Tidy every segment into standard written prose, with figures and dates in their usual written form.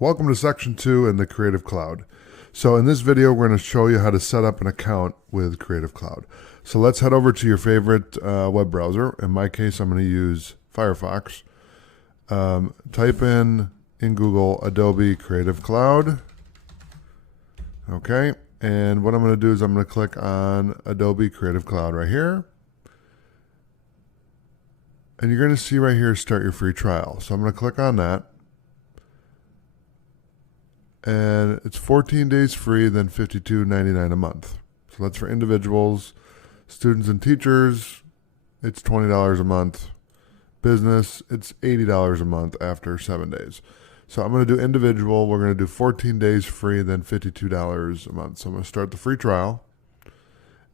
Welcome to section 2 in the Creative Cloud. So in this video, we're going to show you how to set up an account with Creative Cloud. So let's head over to your favorite web browser. In my case, I'm going to use Firefox. Type in Google Adobe Creative Cloud. Okay, and what I'm going to do is I'm going to click on Adobe Creative Cloud right here. And you're going to see right here, start your free trial. So I'm going to click on that. And it's 14 days free, then $52.99 a month. So that's for individuals, students and teachers. It's $20 a month. Business, it's $80 a month after 7 days. So I'm going to do individual. We're going to do 14 days free, then $52 a month. So I'm going to start the free trial.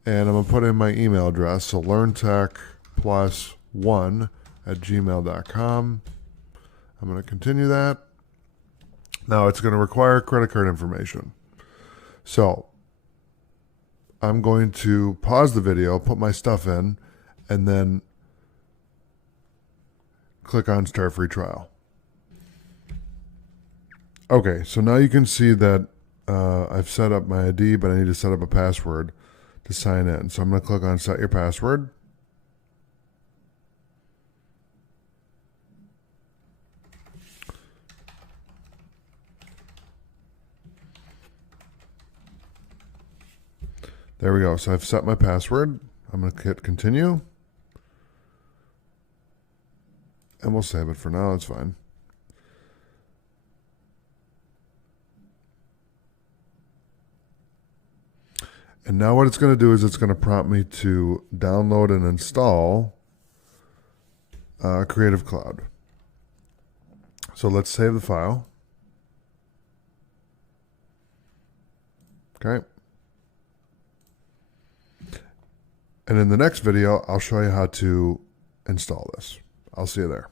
And I'm going to put in my email address. So learntech+1@gmail.com. I'm going to continue that. Now it's going to require credit card information. So I'm going to pause the video, put my stuff in, and then click on Start Free Trial. Okay, so now you can see that I've set up my ID, but I need to set up a password to sign in. So I'm going to click on Set Your Password. There we go. So I've set my password. I'm going to hit continue. And we'll save it for now. It's fine. And now what it's going to do is it's going to prompt me to download and install Creative Cloud. So let's save the file. Okay. And in the next video, I'll show you how to install this. I'll see you there.